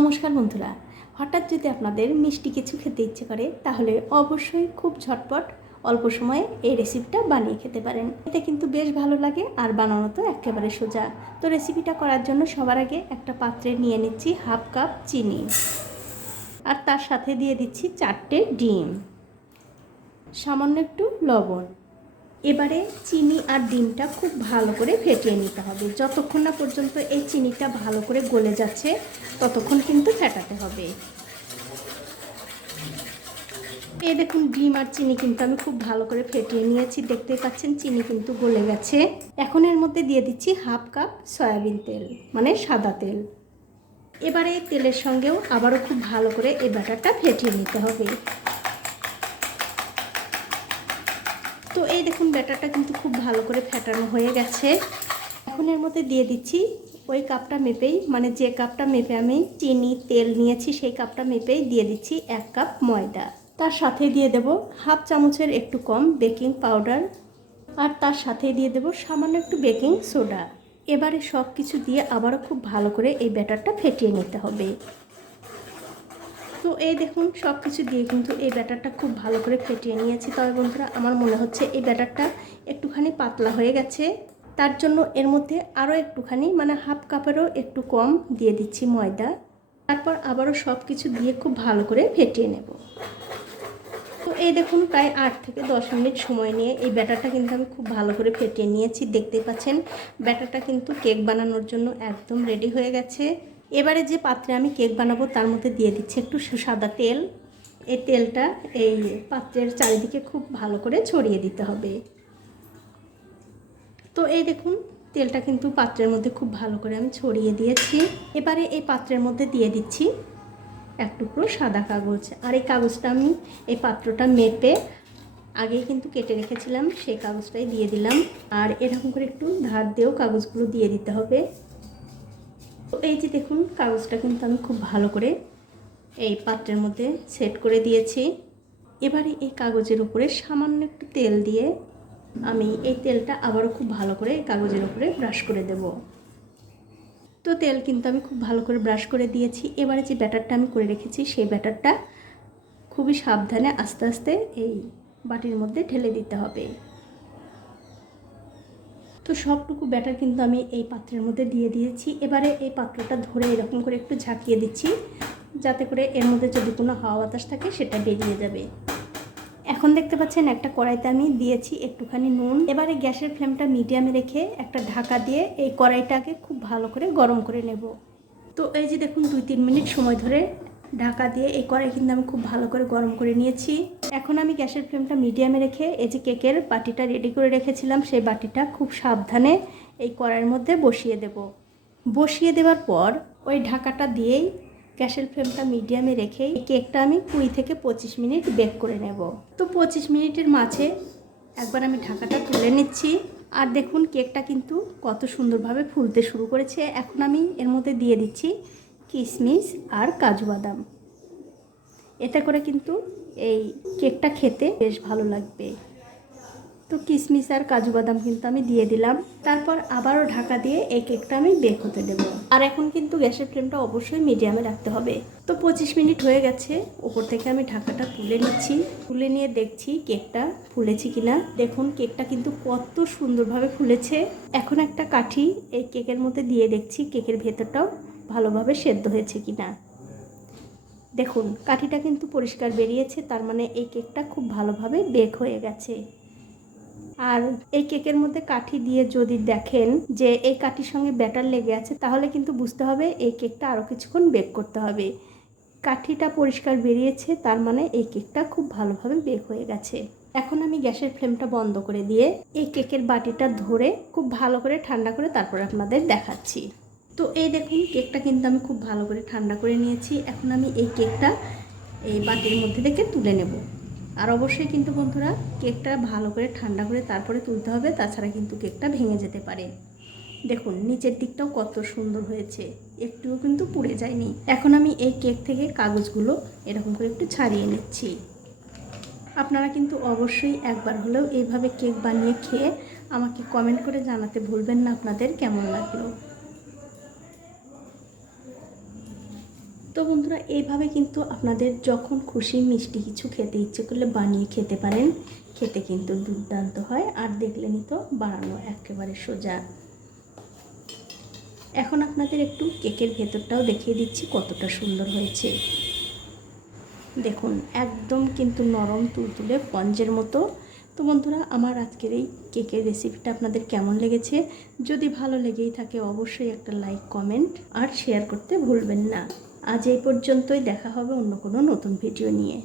নমস্কার বন্ধুরা, হঠাৎ যদি আপনাদের মিষ্টি কিছু খেতে ইচ্ছে করে তাহলে অবশ্যই খুব ঝটপট অল্প সময়ে এই রেসিপিটা বানিয়ে খেতে পারেন। এটা কিন্তু বেশ ভালো লাগে আর বানানো তো একেবারে সোজা। তো রেসিপিটা করার জন্য সবার আগে একটা পাত্রে নিয়ে নিচ্ছি হাফ কাপ চিনি, আর তার সাথে দিয়ে দিচ্ছি 4টে ডিম, সামান্য একটু লবণ। এবারে চিনি আর ডিমটা খুব ভালো করে ফেটিয়ে নিতে হবে। যতক্ষণ না পর্যন্ত এই চিনিটা ভালো করে গলে যাচ্ছে ততক্ষণ কিন্তু ফেটাতে হবে। এই দেখুন, ডিম আর চিনি কিন্তু আমি খুব ভালো করে ফেটিয়ে নিয়েছি। দেখতেই পাচ্ছেন চিনি কিন্তু গলে গেছে। এখন এর মধ্যে দিয়ে দিচ্ছি হাফ কাপ সয়াবিন তেল, মানে সাদা তেল। এবারে এই তেলের সঙ্গেও আবারও খুব ভালো করে এই ব্যাটারটা ফেটিয়ে নিতে হবে। তো এই দেখুন, ব্যাটারটা কিন্তু খুব ভালো করে ফেটানো হয়ে গেছে। এখন এর মধ্যে দিয়ে দিচ্ছি ওই কাপটা মেপেই, মানে যে কাপটা মেপে আমি চিনি তেল নিয়েছি সেই কাপটা মেপেই দিয়ে দিচ্ছি 1 কাপ ময়দা। তার সাথে দিয়ে দেব হাফ চামচের একটু কম বেকিং পাউডার, আর তার সাথে দিয়ে দেব সামান্য একটু বেকিং সোডা। এবারে সব কিছু দিয়ে আবারও খুব ভালো করে এই ব্যাটারটা ফেটিয়ে নিতে হবে। তো এই দেখুন, সব কিছু দিয়ে কিন্তু এই ব্যাটারটা খুব ভালো করে ফেটিয়ে নিয়েছি। তবে বন্ধুরা, আমার মনে হচ্ছে এই ব্যাটারটা একটুখানি পাতলা হয়ে গেছে। তার জন্য এর মধ্যে আরও একটুখানি, মানে হাফ কাপেরও একটু কম দিয়ে দিচ্ছি ময়দা। তারপর আবারও সব কিছু দিয়ে খুব ভালো করে ফেটিয়ে নেব। তো এই দেখুন, প্রায় 8 থেকে 10 মিনিট সময় নিয়ে এই ব্যাটারটা কিন্তু আমি খুব ভালো করে ফেটিয়ে নিয়েছি। দেখতেই পাচ্ছেন ব্যাটারটা কিন্তু কেক বানানোর জন্য একদম রেডি হয়ে গেছে। এবারে যে পাত্রে আমি কেক বানাবো তার মধ্যে দিয়ে দিচ্ছি একটু সাদা তেল। এই তেলটা এই পাত্রের চারিদিকে খুব ভালো করে ছড়িয়ে দিতে হবে। তো এই দেখুন, তেলটা কিন্তু পাত্রের মধ্যে খুব ভালো করে আমি ছড়িয়ে দিয়েছি। এবারে এই পাত্রের মধ্যে দিয়ে দিচ্ছি এক টুকরো সাদা কাগজ, আর এই কাগজটা আমি এই পাত্রটা মেপে আগেই কিন্তু কেটে রেখেছিলাম, সেই কাগজটাই দিয়ে দিলাম। আর এরকম করে একটু ধার দিয়েও কাগজগুলো দিয়ে দিতে হবে। তো এই যে দেখুন, কাগজটা কিন্তু আমি খুব ভালো করে এই পাত্রের মধ্যে সেট করে দিয়েছি। এবারে এই কাগজের উপরে সামান্য একটু তেল দিয়ে আমি এই তেলটা আবারও খুব ভালো করে এই কাগজের উপরে ব্রাশ করে দেব। তো তেল কিন্তু আমি খুব ভালো করে ব্রাশ করে দিয়েছি। এবারে যে ব্যাটারটা আমি করে রেখেছি সেই ব্যাটারটা খুবই সাবধানে আস্তে আস্তে এই বাটির মধ্যে ঢেলে দিতে হবে। তো সবটুকু ব্যাটার কিন্তু আমি এই পাত্রের মধ্যে দিয়ে দিয়েছি। এবারে এই পাত্রটা ধরে এরকম করে একটু ঝাঁকিয়ে দিচ্ছি, যাতে করে এর মধ্যে যদি কোনো হাওয়া বাতাস থাকে সেটা বেরিয়ে যাবে। এখন দেখতে পাচ্ছেন একটা কড়াইতে আমি দিয়েছি একটুখানি নুন। এবারে গ্যাসের ফ্লেমটা মিডিয়ামে রেখে একটা ঢাকা দিয়ে এই কড়াইটাকে খুব ভালো করে গরম করে নেব। তো এই যে দেখুন, 2-3 মিনিট সময় ধরে ঢাকা দিয়ে এই কড়াই কিন্তু আমি খুব ভালো করে গরম করে নিয়েছি। এখন আমি গ্যাসের ফ্লেমটা মিডিয়ামে রেখে এই যে কেকের বাটিটা রেডি করে রেখেছিলাম সেই বাটিটা খুব সাবধানে এই কড়াইয়ের মধ্যে বসিয়ে দেব। বসিয়ে দেওয়ার পর ওই ঢাকাটা দিয়েই গ্যাসের ফ্লেমটা মিডিয়ামে রেখে এই কেকটা আমি 20 থেকে 25 মিনিট বেক করে নেব। তো 25 মিনিটের মাঝে একবার আমি ঢাকাটা তুলে নিচ্ছি, আর দেখুন কেকটা কিন্তু কত সুন্দরভাবে ফুলতে শুরু করেছে। এখন আমি এর মধ্যে দিয়ে দিচ্ছি কিশমিশ আর কাজু বাদাম। এতে করে কিন্তু এই কেকটা খেতে বেশ ভালো লাগবে। তো কিশমিশ আর কাজু বাদাম কিন্তু আমি দিয়ে দিলাম। তারপর আবারও ঢাকা দিয়ে এই কেকটা আমি বেক হতে দেবো। আর এখন কিন্তু গ্যাসের ফ্লেমটা অবশ্যই মিডিয়ামে রাখতে হবে। তো 25 মিনিট হয়ে গেছে, ওপর থেকে আমি ঢাকাটা তুলে নিচ্ছি। তুলে নিয়ে দেখছি কেকটা ফুলেছে কিনা। দেখুন কেকটা কিন্তু কত সুন্দরভাবে ফুলেছে। এখন একটা কাঠি এই কেকের মধ্যে দিয়ে দেখছি কেকের ভেতরটাও ভালোভাবে সেদ্ধ হয়েছে কিনা। দেখুন কাঠিটা কিন্তু পরিষ্কার বেরিয়েছে, তার মানে এই কেকটা খুব ভালোভাবে বেক হয়ে গেছে। আর এই কেকের মধ্যে কাঠি দিয়ে যদি দেখেন যে এই কাঠির সঙ্গে ব্যাটার লেগে আছে, তাহলে কিন্তু বুঝতে হবে এই কেকটা আরও কিছুক্ষণ বেক করতে হবে। কাঠিটা পরিষ্কার বেরিয়েছে, তার মানে এই কেকটা খুব ভালোভাবে বেক হয়ে গেছে। এখন আমি গ্যাসের ফ্লেমটা বন্ধ করে দিয়ে এই কেকের বাটিটা ধরে খুব ভালো করে ঠান্ডা করে তারপর আপনাদের দেখাচ্ছি। তো এই দেখুন কেকটা কিন্তু আমি খুব ভালো করে ঠান্ডা করে নিয়েছি। এখন আমি এই কেকটা এই বাটির মধ্যে থেকে তুলে নেব। আর অবশ্যই কিন্তু বন্ধুরা কেকটা ভালো করে ঠান্ডা করে তারপরে তুলতে হবে, তাছাড়া কিন্তু কেকটা ভেঙে যেতে পারে। দেখুন নিচের দিকটাও কত সুন্দর হয়েছে, একটুও কিন্তু পুড়ে যায়নি। এখন আমি এই কেক থেকে কাগজগুলো এরকম করে একটু ছাড়িয়ে নিচ্ছি। আপনারা কিন্তু অবশ্যই একবার হলেও এইভাবে কেক বানিয়ে খেয়ে আমাকে কমেন্ট করে জানাতে ভুলবেন না আপনাদের কেমন লাগলো। তো বন্ধুরা, এইভাবে কিন্তু আপনাদের যখন খুশি মিষ্টি কিছু খেতে ইচ্ছে করলে বানিয়ে খেতে পারেন। খেতে কিন্তু দুর্দান্ত হয়, আর দেখলেনই তো বানানো একেবারে সোজা। এখন আপনাদের একটু কেকের ভেতরটাও দেখিয়ে দিচ্ছি কতটা সুন্দর হয়েছে। দেখুন, একদম কিন্তু নরম তুলতুলে স্পঞ্জের মতো। তো বন্ধুরা, আমার আজকের এই কেকের রেসিপিটা আপনাদের কেমন লেগেছে? যদি ভালো লেগেই থাকে অবশ্যই একটা লাইক, কমেন্ট আর শেয়ার করতে ভুলবেন না। আজ এই পর্যন্তই, দেখা হবে অন্য কোনো নতুন ভিডিও নিয়ে।